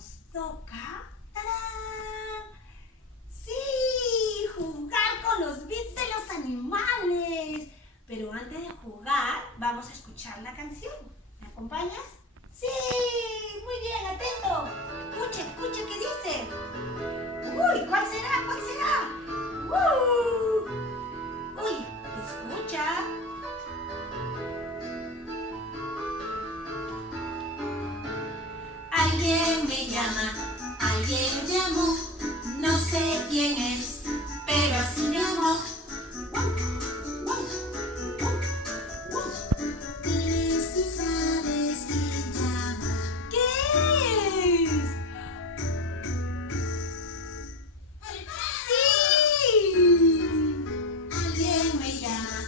nos toca, ¡tarán!, ¡sí!, jugar con los bits de los animales. Pero antes de jugar, vamos a escuchar la canción. ¿Me acompañas? ¡Sí! Muy bien, atento. Escucha, escucha, ¿qué dice? ¡Uy! ¿Cuál será? ¿Cuál será? ¡Uy! ¿Escucha? Alguien me llama, alguien llamó, no sé quién es, pero así me llamó. Dime si sabes quién llama. ¿Qué es? ¡Sí! Alguien me llama,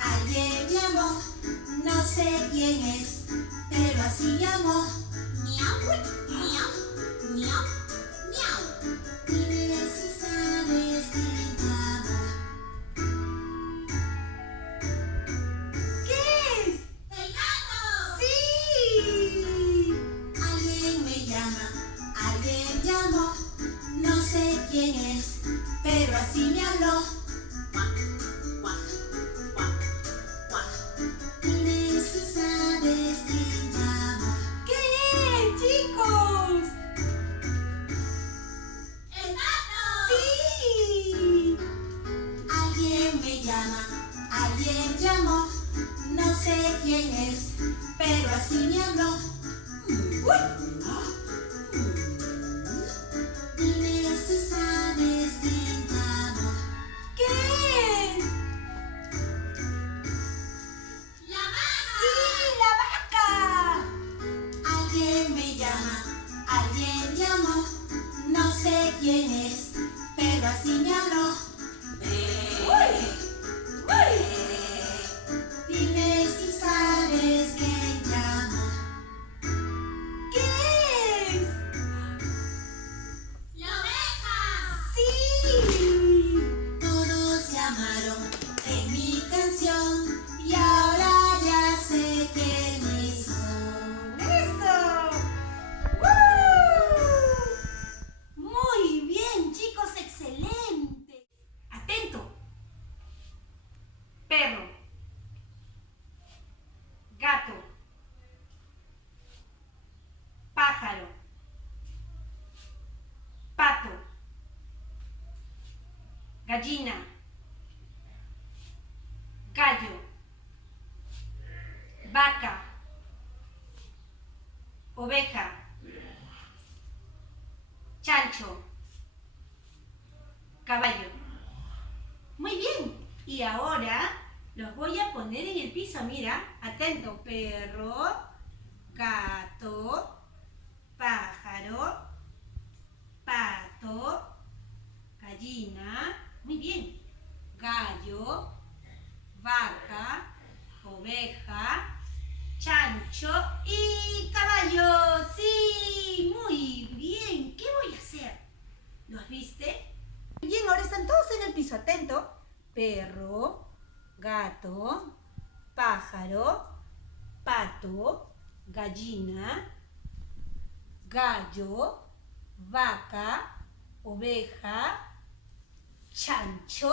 alguien llamó, no sé quién es, pero así llamó. Miau, miau, miau, miau. Dime si sabes quién llama. ¿Qué es? ¡El gato! ¡Sí! Alguien me llama, alguien llamó, no sé quién es, pero así me habló. Dime si sabes quién llama. ¿Qué es, chicos? ¡El gato! ¡Sí! Alguien me llama, alguien llamó, no sé quién es, pero así me habló. Dime si sabes quién llama. ¿Qué es? ¡La vaca! ¡Sí, la vaca! Alguien me llama, alguien llamó, no sé quién es, pero así me habló. Dime si sabes quién llama. ¿Qué es? ¡La oveja! ¡Sí! Todos llamaron en mi canción y ahora ya sé quiénes son. ¡Eso! Muy bien, chicos, excelente. Atento. Perro, gato, pájaro, pato, gallina, gallo, vaca, oveja, chancho, caballo. Muy bien. Y ahora los voy a poner en el piso. Mira, atento. Perro, gato, pájaro, pato, gallina. Muy bien. Gallo, vaca, oveja, chancho y caballo. ¡Sí! Muy bien. ¿Qué voy a hacer? ¿Los viste? Bien, ahora están todos en el piso. Atento. Perro, gato, pájaro, pato, gallina, gallo, vaca, oveja, chancho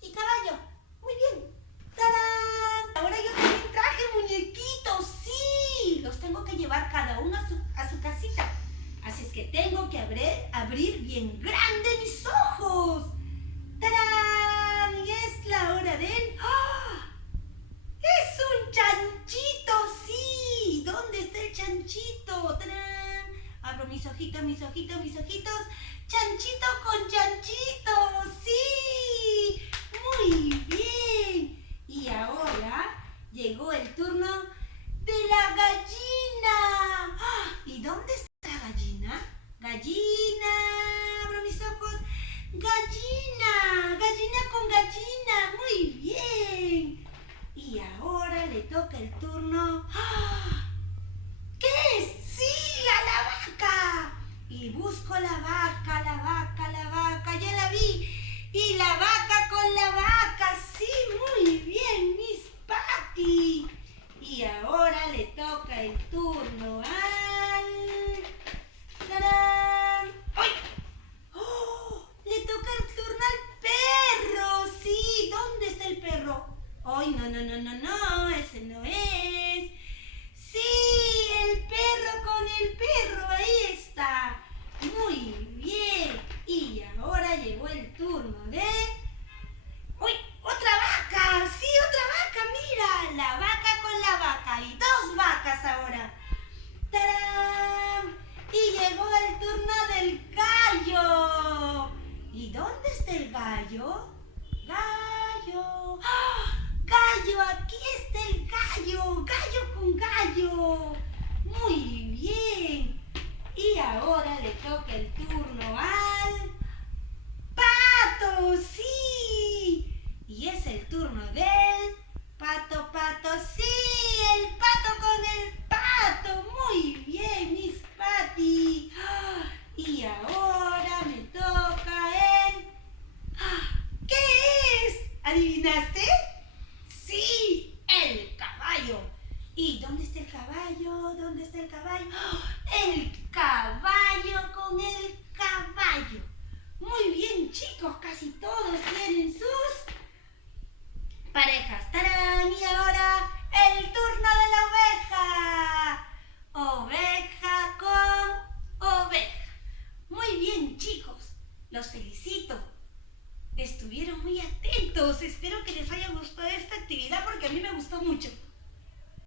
y caballo. Muy bien. ¡Tarán! Ahora yo también traje muñequitos. ¡Sí! Los tengo que llevar cada uno a su casita. Así es que tengo que abrir bien grande mis ojos. ¡Tarán! Y es la hora del... ¡Ah! ¡Es un chanchito! ¡Sí! ¿Dónde está el chanchito? ¡Tarán! Abro mis ojitos, mis ojitos, mis ojitos. ¡Chanchito con chanchito! ¡Sí! ¡Muy bien! Y ahora llegó el turno de la gallina. ¡Ah! ¿Y dónde está la gallina? Gallina, abro mis ojos. Gallina, gallina con gallina. Muy bien. Y ahora le toca el turno. ¡Ah! ¿Qué es? ¡Sí! ¡A la vaca! Y busco la vaca, la vaca, la vaca. Ya la vi. Y la vaca con la vaca. Sí, muy bien, Miss Patty. Y ahora le toca el turno al... ¡Tarán! Muy bien. Y ahora le toca el turno al pato. ¡Sí! Y es el turno del pato, pato. ¡Sí! El pato con el pato. Muy bien, Miss Patty. Y ahora me toca el... ¿Qué es? ¿Adivinaste? Sí, el caballo. ¿Y dónde está el caballo? ¿Dónde está el caballo? El caballo con el caballo. Muy bien, chicos, casi todos tienen sus parejas. ¡Tarán! Y ahora el turno de la oveja. Oveja con oveja. Muy bien, chicos, los felicito. Estuvieron muy atentos. Espero que les haya gustado esta actividad porque a mí me gustó mucho.